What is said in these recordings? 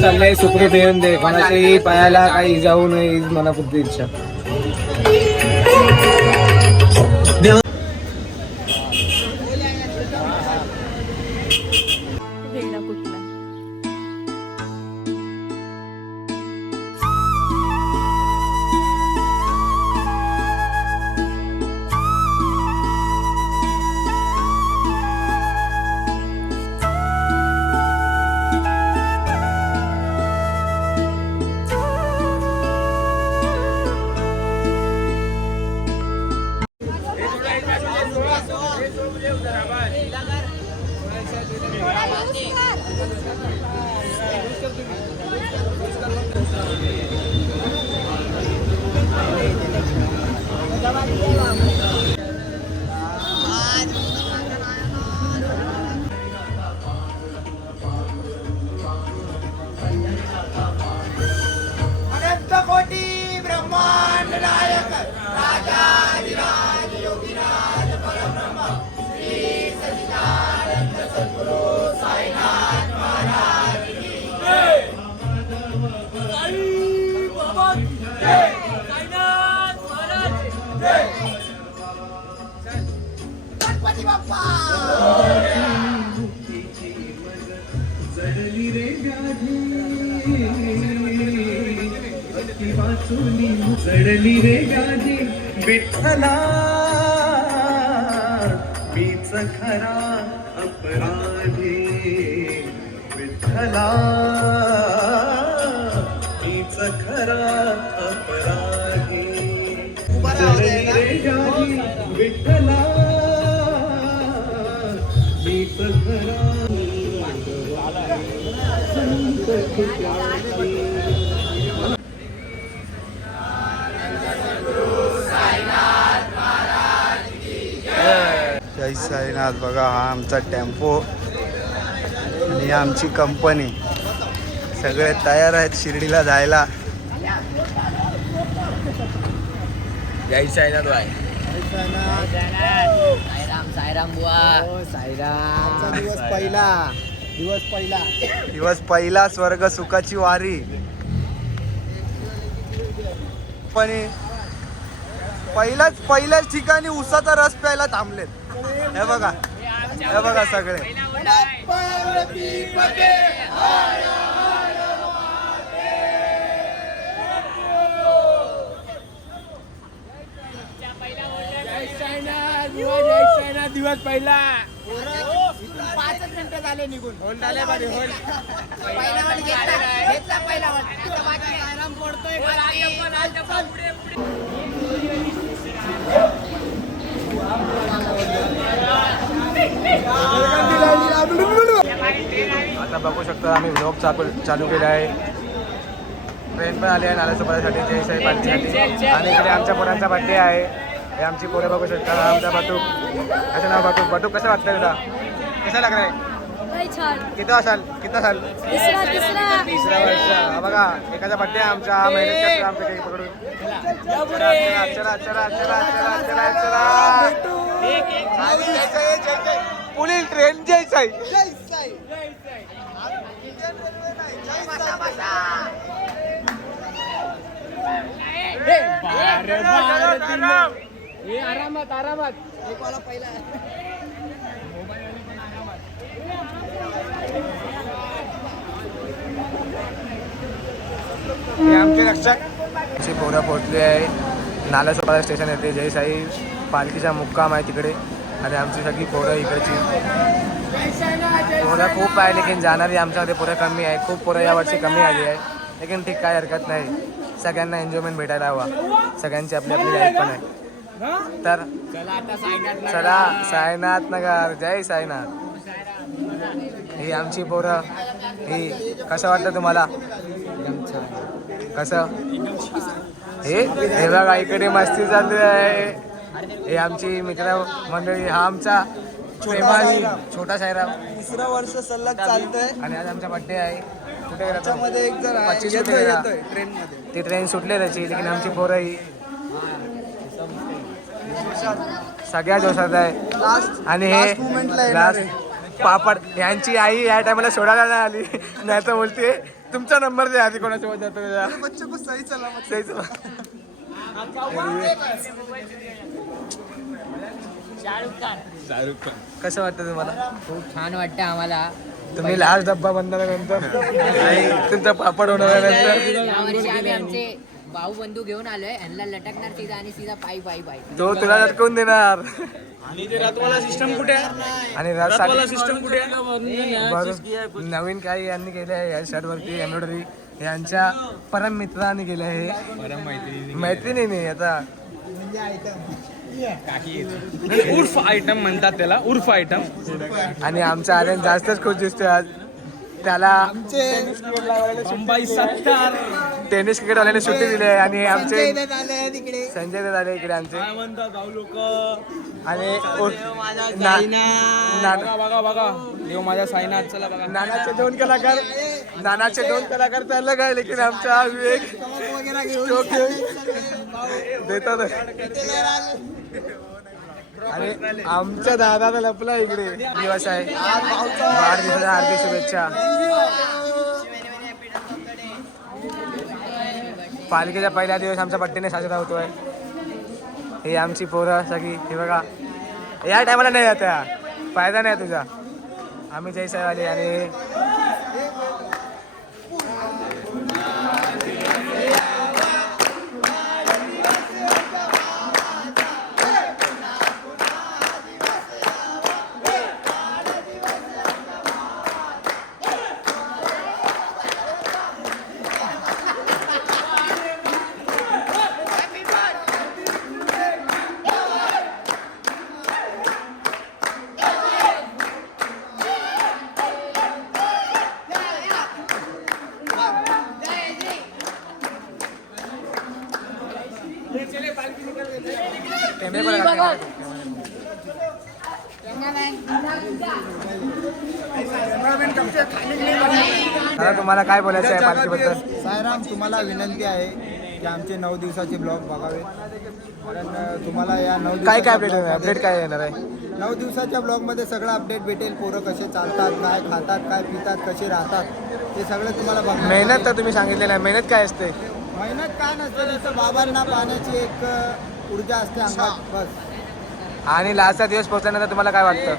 चाललंय सुखरूप येऊन दे, कोणाच्याही पायाला काही जाऊ नये मनापुरती इच्छा. चढली रे गादी विठ्ठला, मीच खरा अपराधी. विठ्ठला, मीच खरा अपराधी. चढली रे गादी विठ्ठला, मीच खरा. जय साईनाथ. बघा हा आमचा टेम्पो आणि आमची कंपनी सगळे तयार आहेत शिर्डीला जायला. जय साईनाथ बाय. साईराम साईराम बुवा. साईराम. दिवस पहिला स्वर्ग सुखाची वारी. पण पहिल्याच ठिकाणी उसाचा रस प्यायला थांबलेत. हे बघा सगळे. दिवस पहिला 5 मिनिटं झाले निघून. आता बघू शकता आम्ही व्लॉग चालू केला आहे. ट्रेन पण आली आहे नाल्यासोबतसाठी जय साई पार्टीसाठी. आणि इकडे आमच्या पोरांचा बड्डे आहे. हे आमची पोरं बघू शकता. आमचा बटूक. त्याचं नाव बटूक. बटूक कसं वाटतं तुला? कसं लागलाय? किती साल? तिसरा वर्ष. बघा एखादा बड्डे आमचा मेहनत करतो आमच्या काही पकडून. पुढील ट्रेन जय साई. आरामात. हे आमचे रक्षक. आमची पोरं पोहोचली आहे. नाल्यासोबत स्टेशन येते. जय साई पालखीचा मुक्काम आहे तिकडे. आणि आमची सगळी पोरं इकडची. पोरं खूप आहे लेकिन जाणारी आमच्यामध्ये पोरं कमी आहे. खूप पोरं यावर्षी कमी आली आहे. लेकिन ठीक काय हरकत नाही. सगळ्यांना एन्जॉयमेंट भेटायला हवा. सगळ्यांची आपली आपली लाईफ पण आहे. तर चला साईनाथ नगर. जय साईनाथ. ही आमची पोरं. ही कसं वाटतं तुम्हाला? कसं? हे बघा इकडे मस्ती चालू आहे. हे आमची मित्र मंडळी. हा आमचा छोटा साईराम. 3रं वर्ष सलग चालतंय. आणि आज आमचा बड्डे आहे. कुठे गेला? त्याच्यामध्ये एक जण 25 येतोय ट्रेन मध्ये. ती ट्रेन सुटली त्याची. लेकिन आमची पोरं ही सगळ्या जोशात आहे. आणि हे लास्ट पापड यांची आई या टायमाला सोडायला नाही आली, नाही तर बोलते तुमचा नंबर द्या आधी कोणासोबत जातो सही चला. शाहरुख खान कसं वाटतं तुम्हाला? खूप छान वाटतं आम्हाला. तुम्ही लास्ट डब्बा बनल्यानंतर तुमचा पापड होण्यानंतर यावर्षी आम्ही आमचे भाऊ बंधू घेऊन आलोय, यांना लटकणार सीधा आणि सीधा पायी पायी पायी. तो तुला लटकवून देणार. आणि ते रातवाला सिस्टम कुठे आहे? आणि रातवाला सिस्टम कुठे आहे? बरं, नवीन काही यांनी केले आहे या शर्टवरती एम्ब्रॉयडरी यांच्या परम मित्रांनी केले आहे. मैत्रिणी नाही आता उर्फ आयटम म्हणतात त्याला, उर्फ आयटम. आणि आमचा आर्यन जास्तच खुश दिसतोय आज. त्याला बंबाई 70 टेनिस क्रिकेटवाल्याने सुट्टी दिली आहे. आणि आमचे संजय दत्त आले इकडे आमचे. काय म्हणतात गाव लोक? आणि बघा बघा देव माझ्या साईनाथ. चला बघा नानाचे दोन कलाकार चाललं काय, लेकिन आमचा विवेक देतात. आणि आमच्या दादाला लपला इकडे. दिवस आहे, वाढदिवसाच्या हार्दिक शुभेच्छा. पालिकेचा पहिला दिवस आमच्या पट्टीने साजरा होतोय. ही आमची पोरं सगळी, हे बघा या टायमाला नाही जात्या, फायदा नाही तुझा. आम्ही जयसाईवाली आणि आता तुम्हाला काय बोलायचं आहे पालखीबद्दल? साईराम, तुम्हाला विनंती आहे की आमचे 9 दिवसाचे ब्लॉग बघावे. कारण तुम्हाला या 9 काय काय अपडेट काय येणार आहे? 9 दिवसाच्या ब्लॉगमध्ये सगळं अपडेट भेटेल. पोरं कसे चालतात, काय खातात, काय पितात, कसे राहतात, ते सगळं तुम्हाला बघा. मेहनत तर तुम्ही सांगितलेलं आहे, मेहनत काय असते? मेहनत काय नसते, जसं बाबांना पाण्याची एक ऊर्जा असते अंगात, बस. आणि लास्टचा दिवस पोहोचल्यानंतर तुम्हाला काय वाटतं?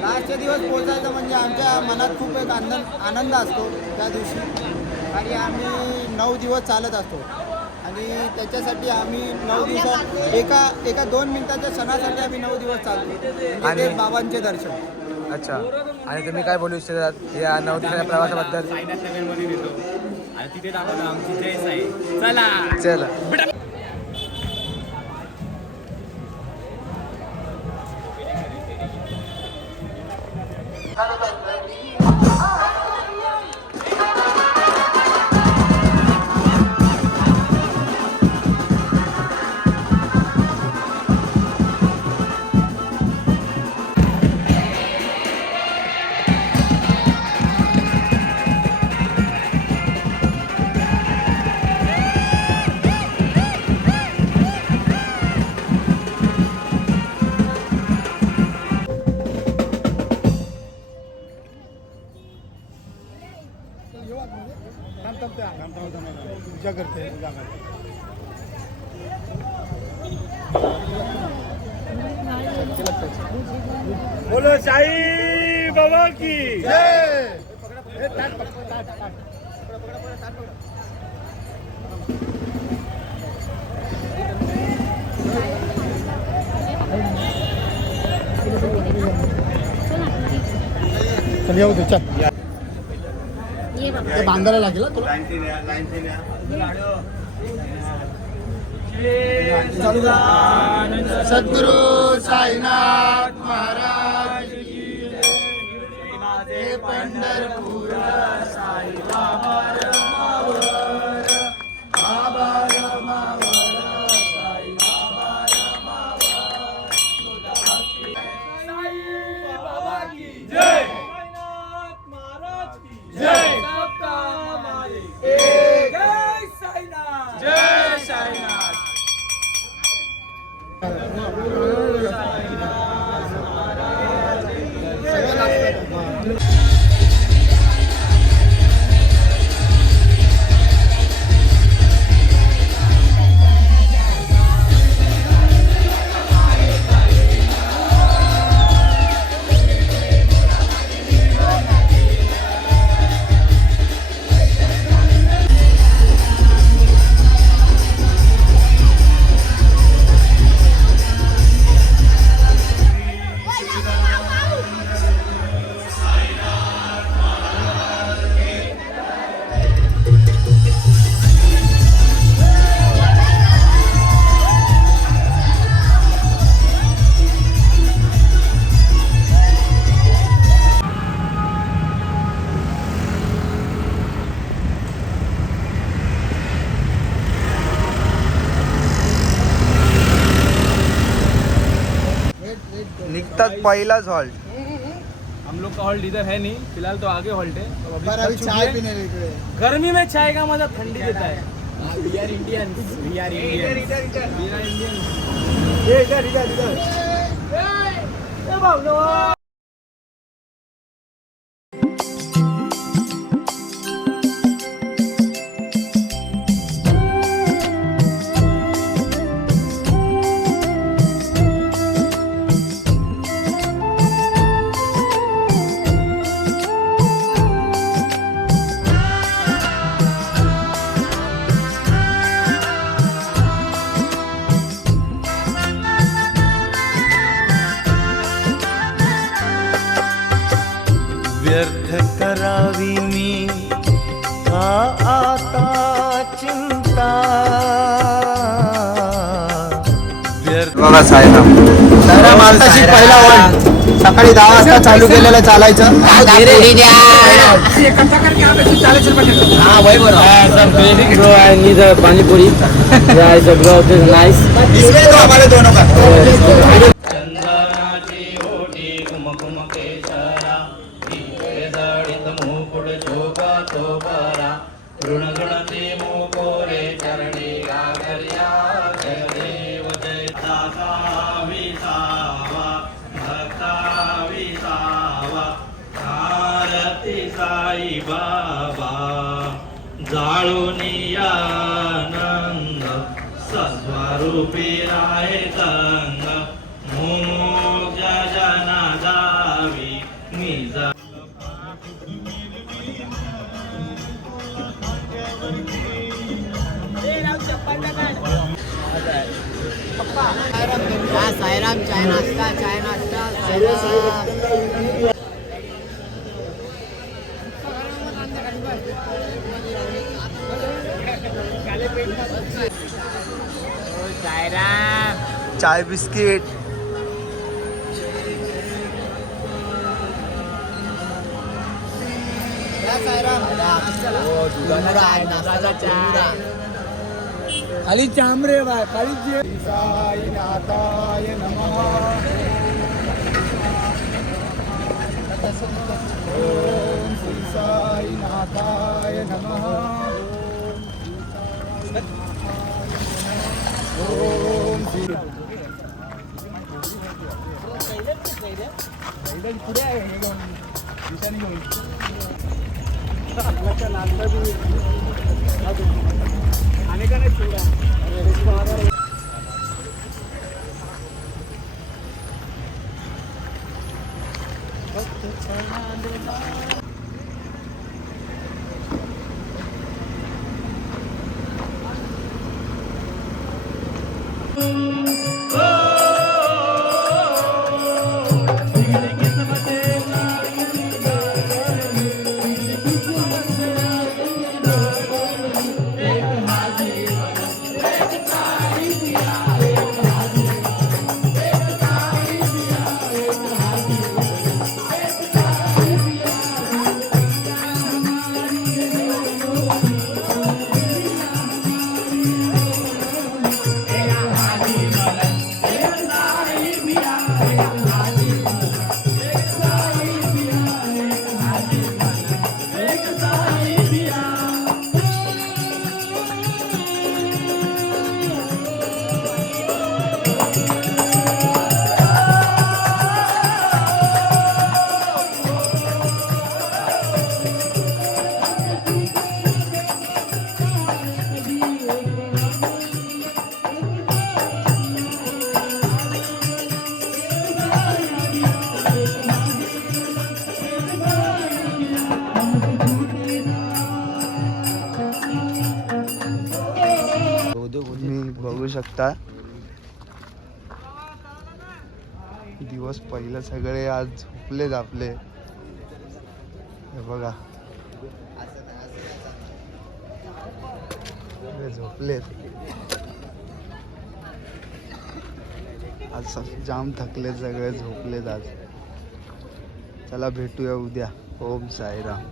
लास्टचे दिवस पोचायचं म्हणजे आमच्या मनात खूप एक आनंद असतो त्या दिवशी. आणि आम्ही 9 दिवस चालत असतो आणि त्याच्यासाठी आम्ही 9 दिवसात एका 2 मिनिटाच्या क्षणासाठी आम्ही 9 दिवस चालतो, म्हणजे आणि- ते बाबांचे दर्शन. अच्छा, आणि तुम्ही काय बोलू इच्छितात या 9 दिवसाच्या प्रवासाबद्दल? आणि तिथे दाखवलं आमची जय साई. चला चला. बोलो साई बाबा की चल येऊ दे, चल. बांधायला लागेल ना तुला. सद्गुरु साईनाथ महाराज की जय. पंढरपूर साई बाबा रमावर, बाबा रमावर, साई बाबा रमावर. साई बाबा की जय. साईनाथ महाराज की जय. सबका मालिक एक. जय साईनाथ. जय साईनाथ. आत्ताच पहिलाच हॉल्ट. हम लोग का हॉल्ट इधर है नहीं, फिलहाल तो आगे हॉल्ट है. तो अभी पर अभी थक चाय चुकी पीने निकले. है. गर्मी में चाय का मजा ठंडी देता है. We are Indian. We are Indian. We are Indian. व्यर्थ करावी मी का आता चिंता व्यर्थ बघा सायराम. सायराम आताशी पहिला हॉल्ट. सकाळी 10 वाजता चालू केलेलं चालायचं. पाणीपुरी नाईस. आम्हाला दोन का चंदनाची ओटी कुमकुम केशरा जडित मुकुट शोभा शोभरा ऋणगुणती मोकोरे चरणी गागर्या जयदेव जयता विसावा भक्ता विसावा आरती साई बाबा जाळूनी आनंद सस्वरूपी राय गंग मोक्ष जना दावी निजा सायराम चाय नाश्ता सायराम. चाय बिस्किट. खाली चांबरे बाय खाली साईनाथाय नमः. ओम श्री साईनाथाय नमः. ओम श्री बघू शकता दिवस पहिलं सगळे आज झोपलेत आपले. हे बघा झोपलेत आज. जाम थकलेत सगळे, झोपलेत आज. चला भेटूया उद्या. ओम साईराम.